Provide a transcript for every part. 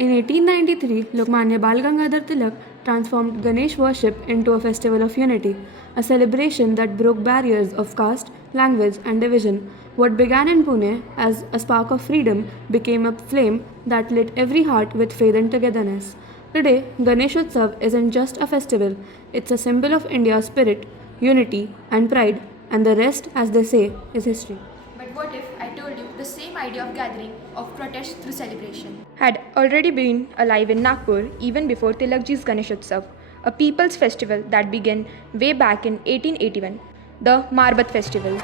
In 1893, Lokmanya Bal Gangadhar Tilak transformed Ganesh worship into a festival of unity, a celebration that broke barriers of caste, language, and division. What began in Pune as a spark of freedom became a flame that lit every heart with faith and togetherness. Today, Ganesh Utsav isn't just a festival, it's a symbol of India's spirit, unity, and pride, and the rest, as they say, is history. But what if I told you the same idea of gathering, of protest through celebration had already been alive in Nagpur even before Tilakji's Ganesh Utsav, a people's festival that began way back in 1881, the Marbat Festival.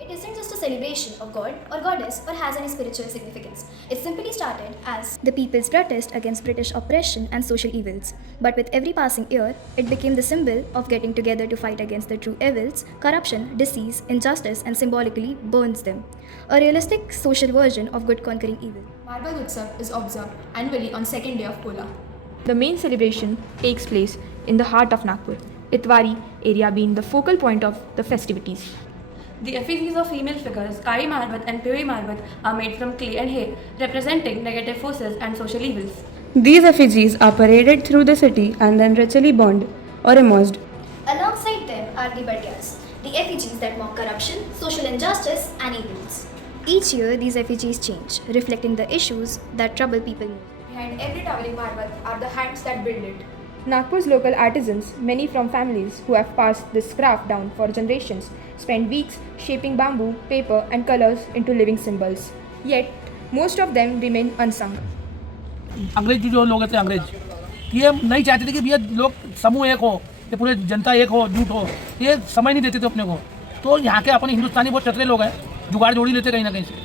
It isn't just a celebration of God or goddess or has any spiritual significance. It simply started as the people's protest against British oppression and social evils. But with every passing year, it became the symbol of getting together to fight against the true evils, corruption, disease, injustice, and symbolically burns them. A realistic social version of good conquering evil. Marbat Utsav is observed annually on second day of Pola. The main celebration takes place in the heart of Nagpur, Itwari area being the focal point of the festivities. The effigies of female figures, Kari Marbat and Puri Marbat, are made from clay and hay, representing negative forces and social evils. These effigies are paraded through the city and then ritually burned or immersed. Alongside them are the Batyas, the effigies that mock corruption, social injustice, and evils. Each year, these effigies change, reflecting the issues that trouble people. Behind every towering Marbat are the hands that build it. Nagpur's local artisans, many from families who have passed this craft down for generations, spend weeks shaping bamboo, paper, and colors into living symbols. Yet, most of them remain unsung. अंग्रेज जो लोग थे अंग्रेज ये नहीं चाहते थे कि भैया लोग समूह एक हो, ये पूरे जनता एक हो, जुट हो, ये समय नहीं देते थे अपने को। तो यहाँ के अपने हिंदुस्तानी बहुत चतरे लोग हैं, जुगाड़ जोड़ी लेते कहीं ना कहीं से।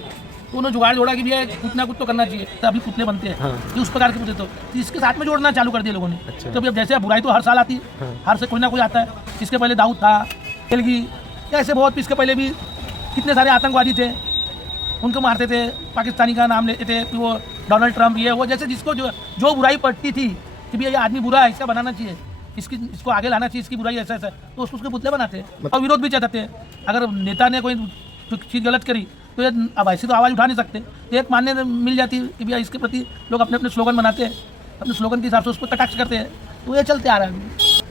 तो उन्होंने जुगाड़ जोड़ा कि भैया कुछ ना कुछ तो करना चाहिए, तो अभी पुतले बनते हैं कि उस प्रकार के पुतले तो इसके साथ में जोड़ना चालू कर दिया लोगों ने। तो अब जैसे बुराई तो हर साल आती है, हर से कोई ना कोई आता है। इसके पहले दाऊद था, तेलगी, ऐसे बहुत, इसके पहले भी कितने सारे आतंकवादी थे, उनको मारते थे, पाकिस्तानी का नाम लेते थे, वो डोनाल्ड ट्रंप, ये वो, जैसे जिसको जो बुराई पड़ती थी कि भैया ये आदमी बुरा है, इसका बनाना चाहिए, इसको आगे लाना चाहिए, इसकी बुराई ऐसा ऐसा, तो उसके पुतले बनाते हैं और विरोध भी चाहते हैं। अगर नेता ने कोई चीज़ गलत करी तो ये अब ऐसी तो आवाज़ उठा नहीं सकते, तो एक मानने मिल जाती है कि भैया इसके प्रति लोग अपने अपने स्लोगन बनाते हैं, अपने स्लोगन के हिसाब से उसको कटाक्ष करते हैं, तो ये चलते आ रहा है।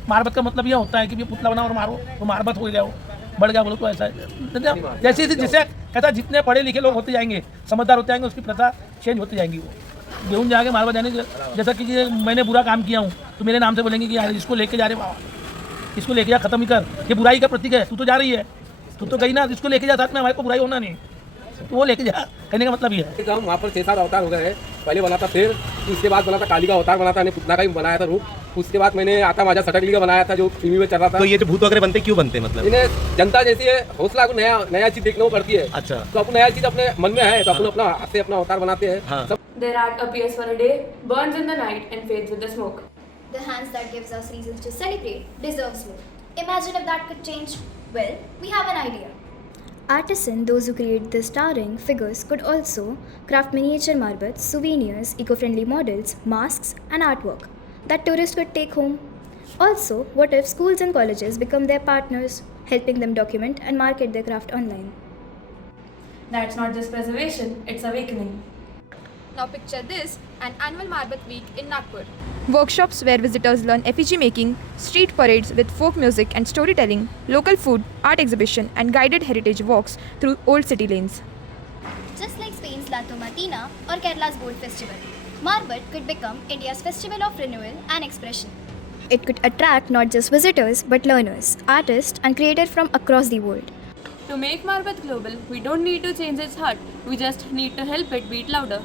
मारबत का मतलब ये होता है कि भैया पुतला बनाओ और मारो, तो मारबत हो गया, हो बढ़ गया, बोलो तो ऐसा है। जैसे जैसे कहता जितने पढ़े लिखे लोग होते जाएंगे, समझदार होते जाएंगे, उसकी प्रथा चेंज होती जाएंगी। वो गेहूँ जाके मारबत जाने, जैसा कि मैंने बुरा काम किया हूँ तो मेरे नाम से बोलेंगे कि यार इसको लेके जा रहे, इसको लेके जा, खत्म ही कर, ये बुराई का प्रतीक है, तू तो जा रही है, तू तो गई ना, इसको लेके जा, साथ में हमारे को बुराई होना नहीं, तो वो लेके जा, कहने का मतलब ये है। हम वहाँ पर 6-7 अवतार हो गए हैं। पहले बना था, फिर उसके बाद बना था काली का अवतार बना था, मैंने पुतना का ही बनाया था रूप। उसके बाद मैंने आता माजा सटकली का बनाया था जो टीवी में चल रहा था। तो ये जो भूत वगैरह बनते क्यों बनते, मतलब इन्हें जनता जैसी है, हौसला को नया चीज देखने को पड़ती है। अच्छा, तो अपने नया चीज अपने मन में है तो अपन अपना हाथ से अपना अवतार बनाते हैं। हाँ। Their art appears for a day, burns in the night, and fades with the smoke. The hands that gives us reasons to celebrate deserves more. Imagine if that could change. Well, we have an idea. Artisans, those who create the starring figures, could also craft miniature marbats, souvenirs, eco-friendly models, masks, and artwork that tourists could take home. Also, what if schools and colleges become their partners, helping them document and market their craft online? That's not just preservation, it's awakening. Now picture this, an annual Marbat week in Nagpur. Workshops where visitors learn effigy making, street parades with folk music and storytelling, local food, art exhibition, and guided heritage walks through old city lanes. Just like Spain's La Tomatina or Kerala's Boat Festival, Marbat could become India's festival of renewal and expression. It could attract not just visitors but learners, artists, and creators from across the world. To make Marbat global, we don't need to change its heart, we just need to help it beat louder.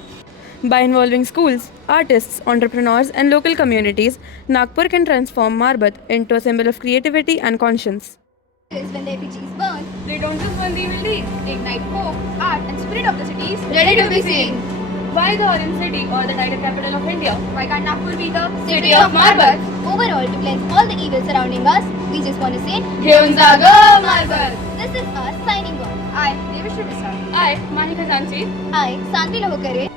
By involving schools, artists, entrepreneurs, and local communities, Nagpur can transform Marbat into a symbol of creativity and conscience. When the effigies burn, They don't just burn the evil deeds, they ignite hope, art, and spirit of the cities ready to be seen. Why the Orange City or the tiger capital of India? Why can't Nagpur be the city of Marbat. Overall, to cleanse all the evil surrounding us, we just want to say, Hyunzaga Marbat. this is us signing off. I, Deveshri Prasad. I, Mahi Khazanchi. I, Sanvi Lohkare.